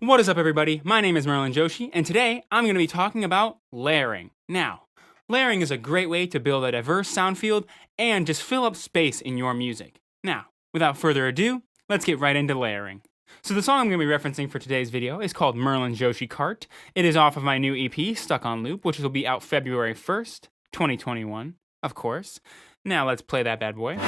What is up, everybody? My name is Merlinsyoshi, and today I'm going to be talking about layering. Now, layering is a great way to build a diverse sound field and just fill up space in your music. Now, without further ado, let's get right into layering. So the song I'm going to be referencing for today's video is called Merlinsyoshi Cart. It is off of my new EP, Stuck on Loop, which will be out February 1st, 2021, of course. Now let's play that bad boy.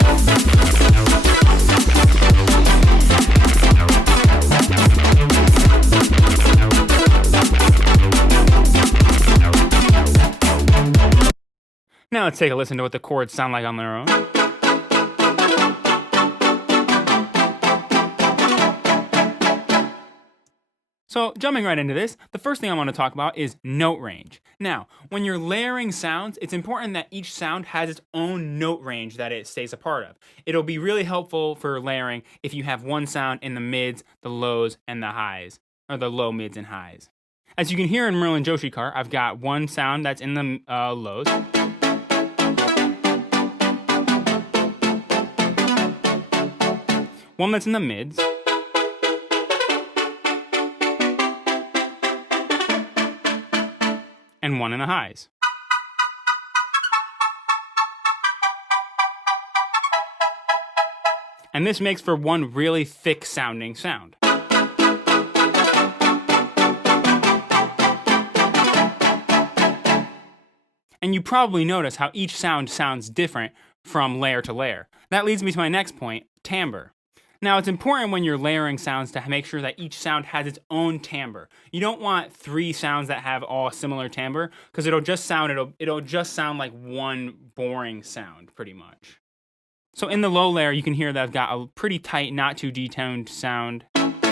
Now let's take a listen to what the chords sound like on their own. So jumping right into this, the first thing I want to talk about is note range. Now, when you're layering sounds, it's important that each sound has its own note range that it stays a part of. It'll be really helpful for layering if you have one sound in the mids, the lows, and the highs, or the low, mids, and highs. As you can hear in Merlinsyoshi Cart, I've got one sound that's in the lows. One that's in the mids, and one in the highs. And this makes for one really thick sounding sound. And you probably notice how each sound sounds different from layer to layer. That leads me to my next point, timbre. Now, it's important when you're layering sounds to make sure that each sound has its own timbre. You don't want three sounds that have all similar timbre, because it'll just sound like one boring sound, pretty much. So in the low layer, you can hear that I've got a pretty tight, not too detoned sound. And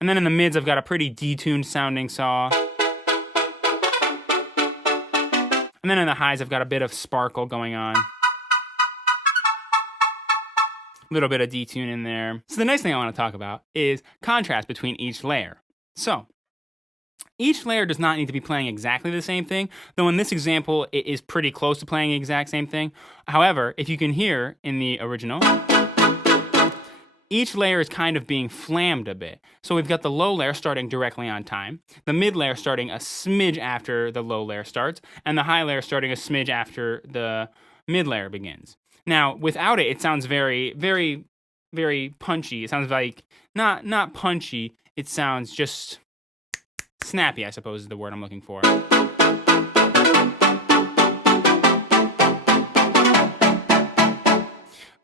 then in the mids, I've got a pretty detuned sounding saw. And then in the highs, I've got a bit of sparkle going on. Little bit of detune in there. So the next thing I want to talk about is contrast between each layer. So each layer does not need to be playing exactly the same thing, though in this example it is pretty close to playing the exact same thing. However, if you can hear in the original, each layer is kind of being flammed a bit. So we've got the low layer starting directly on time, the mid layer starting a smidge after the low layer starts, and the high layer starting a smidge after the mid layer begins. Now, without it, it sounds very, very, very punchy. It sounds like, not punchy, it sounds just snappy, I suppose is the word I'm looking for.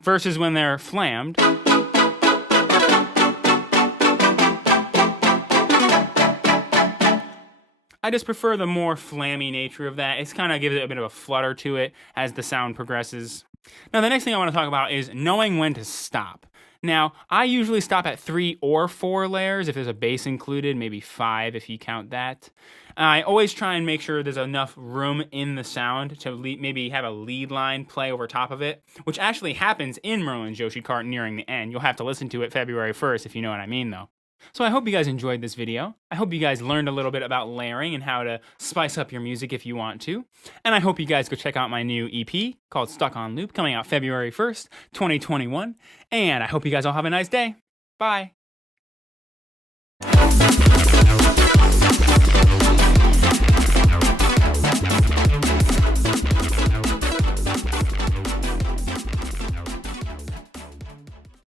Versus when they're flammed, I just prefer the more flammy nature of that. It kind of gives it a bit of a flutter to it as the sound progresses. Now, the next thing I want to talk about is knowing when to stop. Now, I usually stop at 3 or 4 layers if there's a bass included, maybe 5 if you count that. I always try and make sure there's enough room in the sound to maybe have a lead line play over top of it, which actually happens in Merlinsyoshi Cart nearing the end. You'll have to listen to it February 1st if you know what I mean, though. So I hope you guys enjoyed this video. I hope you guys learned a little bit about layering and how to spice up your music if you want to. And I hope you guys go check out my new EP called Stuck on Loop, coming out February 1st, 2021. And I hope you guys all have a nice day. Bye.